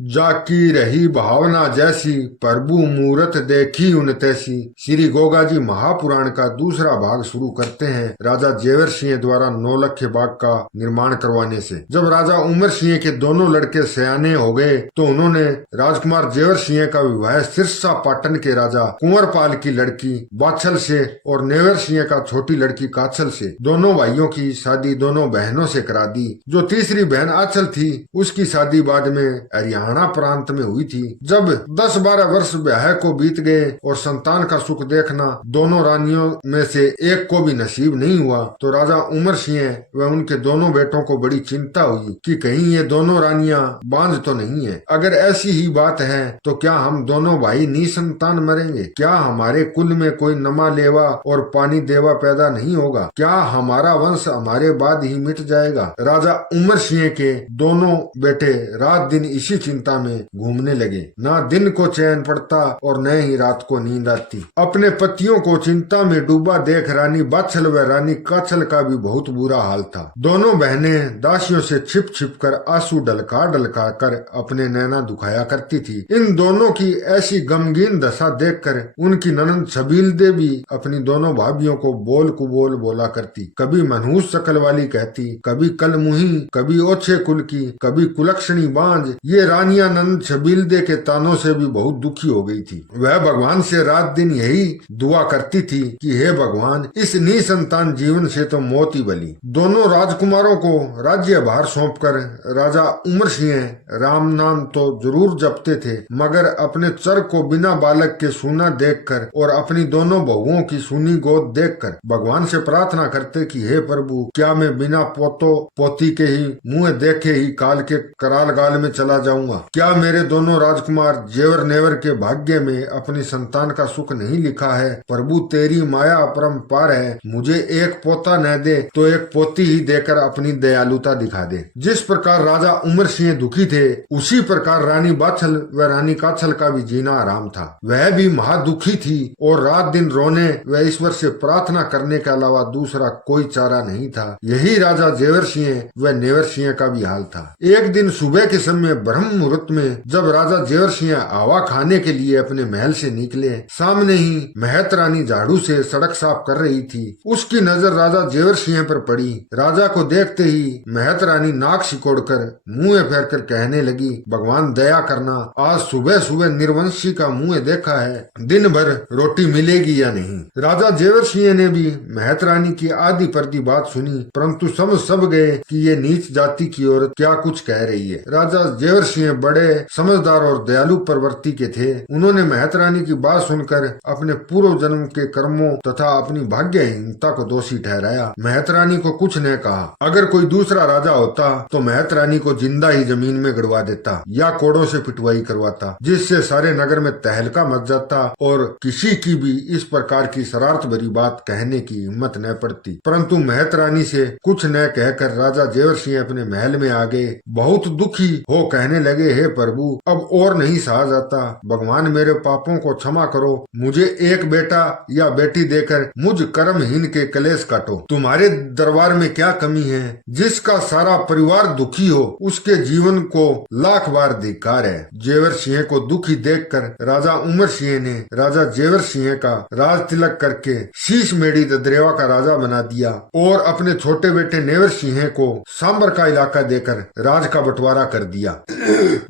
जाकी रही भावना जैसी, प्रभु मूरत देखी उन तैसी। श्री गोगा जी महापुराण का दूसरा भाग शुरू करते हैं राजा जेवर सिंह द्वारा नौलखे बाग का निर्माण करवाने से। जब राजा उमर सिंह के दोनों लड़के सयाने हो गए तो उन्होंने राजकुमार जेवर सिंह का विवाह सिरसा पाटन के राजा कुंवरपाल की लड़की बाछल से और नेवर सिंह का छोटी लड़की काछल से, दोनों भाइयों की शादी दोनों बहनों से करा दी। जो तीसरी बहन आचल थी उसकी शादी बाद में हरियाणा प्रांत में हुई थी। जब 10-12 वर्ष ब्याह को बीत गए और संतान का सुख देखना दोनों रानियों में से एक को भी नसीब नहीं हुआ तो राजा उमर सिंह व उनके दोनों बेटों को बड़ी चिंता हुई कि कहीं ये दोनों रानियां बांझ तो नहीं है। अगर ऐसी ही बात है तो क्या हम दोनों भाई निसंतान मरेंगे? क्या हमारे कुल में कोई नमा लेवा और पानी देवा पैदा नहीं होगा? क्या हमारा वंश हमारे बाद ही मिट जाएगा? राजा उमर सिंह के दोनों बेटे रात दिन इसी चिंता में घूमने लगे। ना दिन को चैन पड़ता और न ही रात को नींद आती। अपने पतियों को चिंता में डूबा देख रानी बाछल व रानी काछल का भी बहुत बुरा हाल था। दोनों बहनें दासियों से छिप छिप कर आंसू डलका डलका कर अपने नैना दुखाया करती थी। इन दोनों की ऐसी गमगीन दशा देखकर उनकी ननंद छबील दे भी अपनी दोनों भाभियों को बोल कुबोल बोला करती। कभी मनहूस शकल वाली कहती, कभी कलमुही, कभी ओछे कुल की, कभी कुलक्षणी बांझ। ये रानियां नंद छबीलदे के तानों से भी बहुत दुखी हो गई थी। वह भगवान से रात दिन यही दुआ करती थी कि हे भगवान, इस निसंतान जीवन से तो मौत ही भली। दोनों राजकुमारों को राज्य भार सौंपकर राजा उमर सिंह राम नाम तो जरूर जपते थे, मगर अपने चर को बिना बालक के सूना देखकर और अपनी दोनों बहुओं की सूनी गोद देखकर भगवान से प्रार्थना करते कि हे प्रभु, क्या मैं बिना पोतो पोती के ही मुंह देखे ही काल के कराल गाल में चला जाऊंगा? क्या मेरे दोनों राजकुमार जेवर नेवर के भाग्य में अपनी संतान का सुख नहीं लिखा है? प्रभु, तेरी माया अपरंपार है। मुझे एक पोता न दे तो एक पोती ही देकर अपनी दयालुता दिखा दे। जिस प्रकार राजा उमर सिंह दुखी थे उसी प्रकार रानी बाछल व रानी काछल का भी जीना आराम था। वह भी महादुखी थी और रात दिन रोने व ईश्वर से प्रार्थना करने के अलावा दूसरा कोई चारा नहीं था। यही राजा जेवर सिंह व नेवर सिंह का भी हाल था। एक दिन सुबह के समय ब्रह्म मुहूर्त में जब राजा जेवर सिंह हवा खाने के लिए अपने महल से निकले, सामने ही महत रानी झाड़ू से सड़क साफ कर रही थी। उसकी नजर राजा जेवर सिंह पर पड़ी। राजा को देखते ही महत रानी नाक सिकोड़कर मुंह फेर कर कहने लगी, भगवान दया करना, आज सुबह सुबह निर्वंशी का मुंह देखा है, दिन भर रोटी मिलेगी या नहीं? राजा जेवर सिंह ने भी महत रानी की आधी पर्दी बात सुनी, परंतु समझ सब गए कि ये नीच जाति की औरत क्या कुछ कह रही है। राजा जेवर सिंह बड़े समझदार और दयालु प्रवृत्ति के थे। उन्होंने महत रानी की बात सुनकर अपने पूर्व जन्म के कर्मों तथा अपनी भाग्यहीनता को दोषी ठहराया। महत रानी को कुछ न कहा। अगर कोई दूसरा राजा होता तो महत रानी को जिंदा ही जमीन में गड़वा देता या कोड़ों से पिटवाई करवाता, जिससे सारे नगर में तहलका मच जाता और किसी की भी इस प्रकार की शरारत भरी बात कहने की हिम्मत न पड़ती। परंतु महत रानी से कुछ न कहकर राजा जेवर सिंह अपने महल में आ गए। बहुत दुखी हो कहने लगे, हे प्रभु, अब और नहीं सहा जाता। भगवान, मेरे पापों को क्षमा करो। मुझे एक बेटा या बेटी देकर मुझ कर्महीन के कलेश काटो। तुम्हारे दरबार में क्या कमी है? जिसका सारा परिवार दुखी हो उसके जीवन को लाख बार धिक्कार है। जेवर सिंह को दुखी देखकर राजा उमर सिंह ने राजा जेवर सिंह का राज तिलक करके शीश मेढ़ी ददरेवा का राजा बना दिया और अपने छोटे बेटे नेवर सिंह को सांबर का इलाका देकर राज का बंटवारा कर दिया।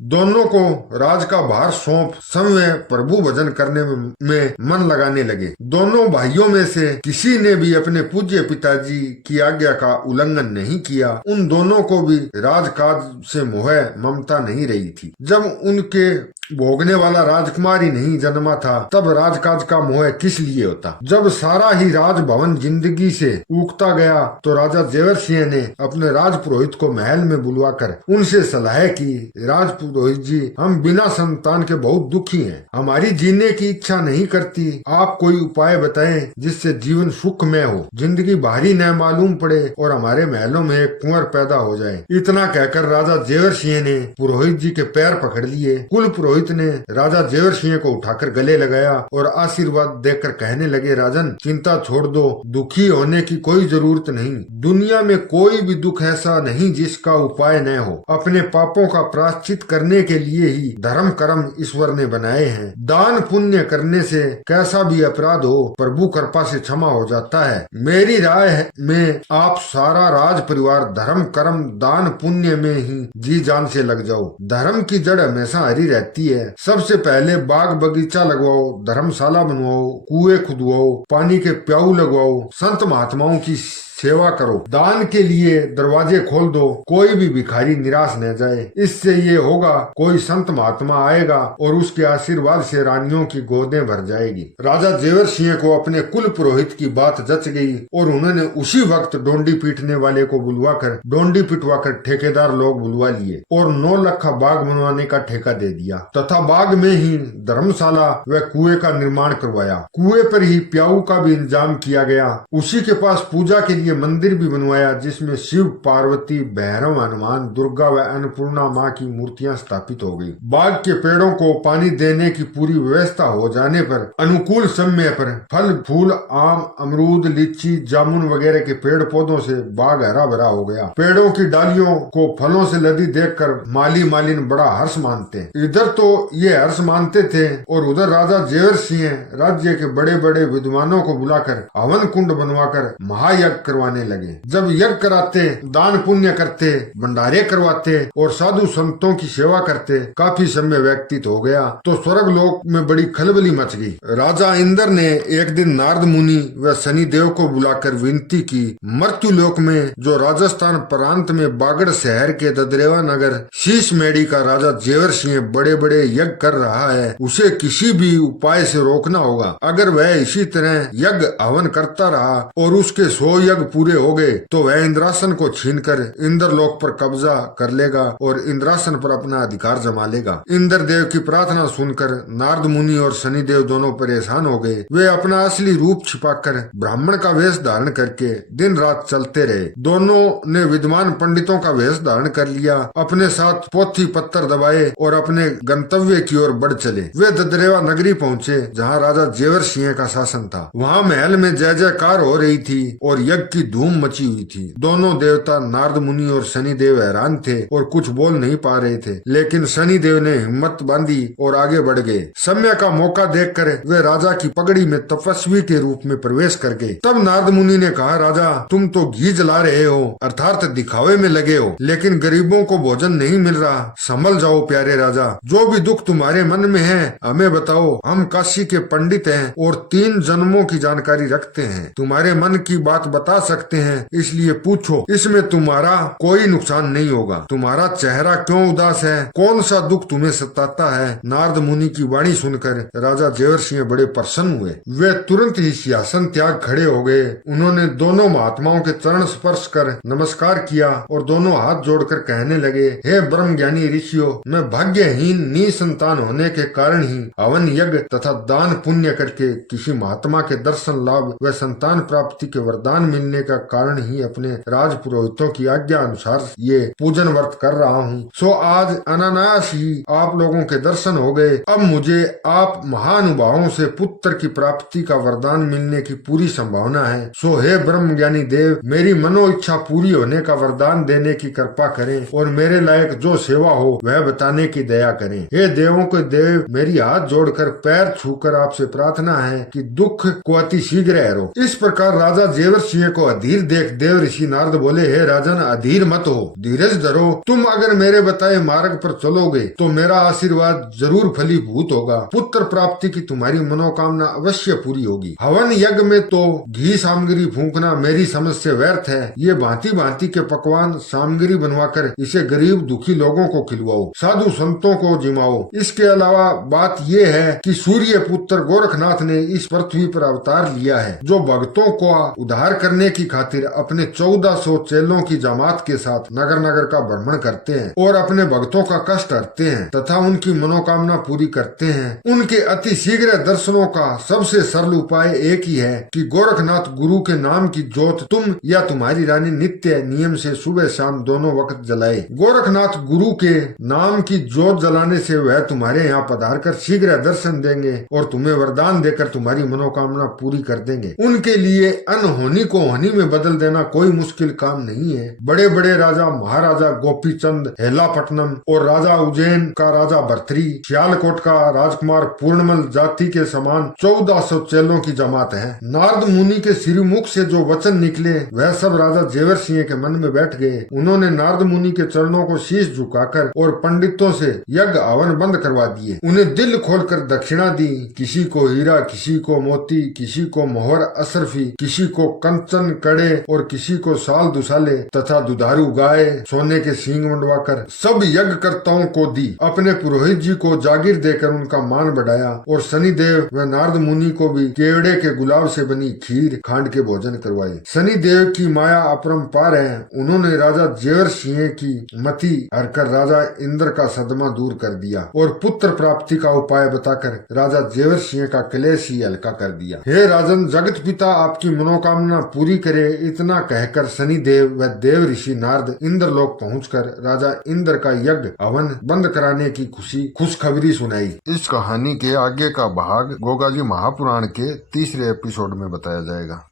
दोनों को राज का भार सौंप समय प्रभु भजन करने में मन लगाने लगे। दोनों भाइयों में से किसी ने भी अपने पूज्य पिताजी की आज्ञा का उल्लंघन नहीं किया। उन दोनों को भी राजकाज से मोह ममता नहीं रही थी। जब उनके भोगने वाला राजकुमार ही नहीं जन्मा था तब राजकाज का मोह किस लिए होता? जब सारा ही राजभवन जिंदगी से उगता गया तो राजा जेवर सिंह ने अपने राज पुरोहित को महल में बुलवाकर उनसे सलाह की, राज पुरोहित जी, हम बिना संतान के बहुत दुखी हैं। हमारी जीने की इच्छा नहीं करती। आप कोई उपाय बताएं जिससे जीवन सुखमय हो, जिंदगी भारी न मालूम पड़े और हमारे महलों में एक कुंवर पैदा हो जाए। इतना कहकर राजा जेवर सिंह ने पुरोहित जी के पैर पकड़ लिए। कुल पुरोहित ने राजा जेवर सिंह को उठाकर गले लगाया और आशीर्वाद देकर कहने लगे, राजन, चिंता छोड़ दो, दुखी होने की कोई जरूरत नहीं। दुनिया में कोई भी दुख ऐसा नहीं जिसका उपाय न हो। अपने पापों का प्रायश्चित रक्षित करने के लिए ही धर्म कर्म ईश्वर ने बनाए हैं। दान पुण्य करने से कैसा भी अपराध हो प्रभु कृपा से क्षमा हो जाता है। मेरी राय में आप सारा राज परिवार धर्म कर्म दान पुण्य में ही जी जान से लग जाओ। धर्म की जड़ हमेशा हरी रहती है। सबसे पहले बाग बगीचा लगवाओ, धर्मशाला बनवाओ, कुएं खुदवाओ, पानी के प्याऊ लगवाओ, संत महात्माओं की सेवा करो, दान के लिए दरवाजे खोल दो, कोई भी भिखारी निराश न जाए। इससे ये होगा कोई संत महात्मा आएगा और उसके आशीर्वाद से रानियों की गोदें भर जाएगी। राजा जेवर सिंह को अपने कुल पुरोहित की बात जच गई और उन्होंने उसी वक्त डोंडी पीटने वाले को बुलवाकर डोंडी पिटवाकर ठेकेदार लोग बुलवा लिए और 9 लाख का बाग बनवाने का ठेका दे दिया तथा बाग में ही धर्मशाला व कुएं का निर्माण करवाया। कुएं पर ही प्याऊ का भी इंतजाम किया गया। उसी के पास पूजा के लिए मंदिर भी बनवाया जिसमें शिव पार्वती भैरव हनुमान दुर्गा व अन्नपूर्णा माँ की मूर्तियां स्थापित हो गई। बाग के पेड़ों को पानी देने की पूरी व्यवस्था हो जाने पर अनुकूल समय पर फल फूल आम अमरूद लीची जामुन वगैरह के पेड़ पौधों से बाग हरा भरा हो गया। पेड़ों की डालियों को फलों से लदी देखकर माली मालिन बड़ा हर्ष मानते। इधर तो ये हर्ष मानते थे और उधर राजा जेवर सिंह राज्य के बड़े बड़े विद्वानों को बुलाकर हवन कुंड बनवाकर महायज्ञ करवाने लगे। जब यज्ञ कराते, दान पुण्य करते, भंडारे करवाते और साधु संतों की सेवा करते, काफी समय व्यतीत हो गया तो स्वर्ग लोक में बड़ी खलबली मच गई। राजा इंद्र ने एक दिन नारद मुनि व शनि देव को बुलाकर विनती की, मृत्यु लोक में जो राजस्थान प्रांत में बागड़ शहर के ददरेवा नगर शीश मेड़ी का राजा जेवर सिंह बड़े बड़े यज्ञ कर रहा है, उसे किसी भी उपाय से रोकना होगा। अगर वह इसी तरह यज्ञ हवन करता रहा और उसके 100 यज्ञ पूरे हो गए तो वह इंद्रासन को छीनकर इंद्रलोक पर कब्जा कर लेगा और इंद्रासन पर अपना अधिकार जमा लेगा। इंद्र देव की प्रार्थना सुनकर नारद मुनि और शनि देव दोनों परेशान हो गए। वे अपना असली रूप छिपाकर ब्राह्मण का वेश धारण करके दिन रात चलते रहे। दोनों ने विद्वान पंडितों का वेश धारण कर लिया, अपने साथ पोथी पत्थर दबाए और अपने गंतव्य की ओर बढ़ चले। वे ददरेवा नगरी पहुँचे जहाँ राजा जेवर सिंह का शासन था। वहाँ महल में जय जयकार हो रही थी और यज्ञ की धूम मची हुई थी। दोनों देवता नारद मुनि और शनि देव हैरान थे और कुछ बोल नहीं पा रहे थे, लेकिन शनि देव ने हिम्मत बांधी और आगे बढ़ गए। समय का मौका देखकर वे राजा की पगड़ी में तपस्वी के रूप में प्रवेश कर गए। तब नारद मुनि ने कहा, राजा तुम तो घी जला रहे हो अर्थात दिखावे में लगे हो, लेकिन गरीबों को भोजन नहीं मिल रहा। संभल जाओ प्यारे राजा, जो भी दुख तुम्हारे मन में है हमें बताओ। हम काशी के पंडित हैं और 3 जन्मों की जानकारी रखते हैं, तुम्हारे मन की बात बता सकते हैं, इसलिए पूछो, इसमें तुम्हारा कोई नुकसान नहीं होगा। तुम्हारा चेहरा क्यों उदास है, कौन सा दुख तुम्हें सताता है? नारद मुनि की वाणी सुनकर राजा जेवर सिंह बड़े प्रसन्न हुए। वे तुरंत ही सिंहासन त्याग खड़े हो गए। उन्होंने दोनों महात्माओं के चरण स्पर्श कर नमस्कार किया और दोनों हाथ जोड़कर कहने लगे, हे ब्रह्म ज्ञानी ऋषियों, मैं भाग्यहीन निसंतान होने के कारण ही हवन यज्ञ तथा दान पुण्य करके किसी महात्मा के दर्शन लाभ व संतान प्राप्ति के वरदान मिलने का कारण ही अपने राज पुरोहितों की आज्ञा अनुसार ये पूजन व्रत कर रहा हूँ। सो आज अनायास ही आप लोगों के दर्शन हो गए। अब मुझे आप महानुभावों से पुत्र की प्राप्ति का वरदान मिलने की पूरी संभावना है। सो हे ब्रह्म ज्ञानी देव, मेरी मनो इच्छा पूरी होने का वरदान देने की कृपा करें और मेरे लायक जो सेवा हो वह बताने की दया करें। हे देवों के देव, मेरी हाथ जोड़कर पैर छूकर आपसे प्रार्थना है कि दुख को अति शीघ्र हरो। इस प्रकार राजा जेवर सिंह को अधीर देख देव ऋषि नारद बोले, हे राजन, अधीर मत हो, धीरज धरो। तुम अगर मेरे बताए मार्ग पर चलोगे तो मेरा आशीर्वाद जरूर फलीभूत होगा। पुत्र प्राप्ति की तुम्हारी मनोकामना अवश्य पूरी होगी। हवन यज्ञ में तो घी सामग्री फूंकना मेरी समझ से व्यर्थ है। ये भांति भांति के पकवान सामग्री बनवाकर इसे गरीब दुखी लोगों को खिलवाओ, साधु संतों को जिमाओ। इसके अलावा बात ये है कि सूर्य पुत्र गोरखनाथ ने इस पृथ्वी पर अवतार लिया है, जो भक्तों को उद्धार करने की खातिर अपने 1400 चेलों की जमात के साथ नगर नगर का भ्रमण करते हैं और अपने भक्तों का कष्ट हरते हैं तथा उनकी मनोकामना पूरी करते हैं। उनके अति शीघ्र दर्शनों का सबसे सरल उपाय एक ही है कि गोरखनाथ गुरु के नाम की जोत तुम या तुम्हारी रानी नित्य नियम से सुबह शाम दोनों वक्त जलाए। गोरखनाथ गुरु के नाम की जोत जलाने से वह तुम्हारे यहाँ पधार कर शीघ्र दर्शन देंगे और तुम्हें वरदान देकर तुम्हारी मनोकामना पूरी कर देंगे। उनके लिए अनहोनी को होनी में बदल देना कोई मुश्किल काम नहीं है। बड़े बड़े राजा महाराजा गोपी चंद हेलापट्टनम पवन और राजा उज्जैन का राजा भर्तृ, सियालकोट का राजकुमार पूर्णमल जाति के समान 1400 चेलों की जमात है। नारद मुनि के श्रीमुख से जो वचन निकले वह सब राजा जेवर सिंह के मन में बैठ गए। उन्होंने नारद मुनि के चरणों को शीश झुकाकर और पंडितों से यज्ञ हवन बंद करवा दिए। उन्हें दिल खोलकर दक्षिणा दी, किसी को हीरा, किसी को मोती, किसी को मोहर अशरफी, किसी को कंचन कड़े और किसी को साल दुसाले तथा दुधारू गाय सोने के सींग मंडवाकर सब यज्ञकर्ताओं को दी। अपने पुरोहित जी को जागीर देकर उनका मान बढ़ाया और शनिदेव व नारद मुनि को भी केवड़े के गुलाब से बनी खीर खांड के भोजन करवाए। शनिदेव की माया अपरंपार है। उन्होंने राजा जेवर सिंह की मति हरकर राजा इंद्र का सदमा दूर कर दिया और पुत्र प्राप्ति का उपाय बताकर राजा जेवर सिंह का क्लेश ही हल्का कर दिया। हे राजन, जगत पिता आपकी मनोकामना पूरी करे, इतना कहकर शनिदेव व देव ऋषि नारद इंद्रलोक पहुंचकर राजा इंद्र का यज्ञ हवन बंद कराने की खुशखबरी सुनाई। इस कहानी के आगे का भाग गोगा जी महापुराण के तीसरे एपिसोड में बताया जाएगा।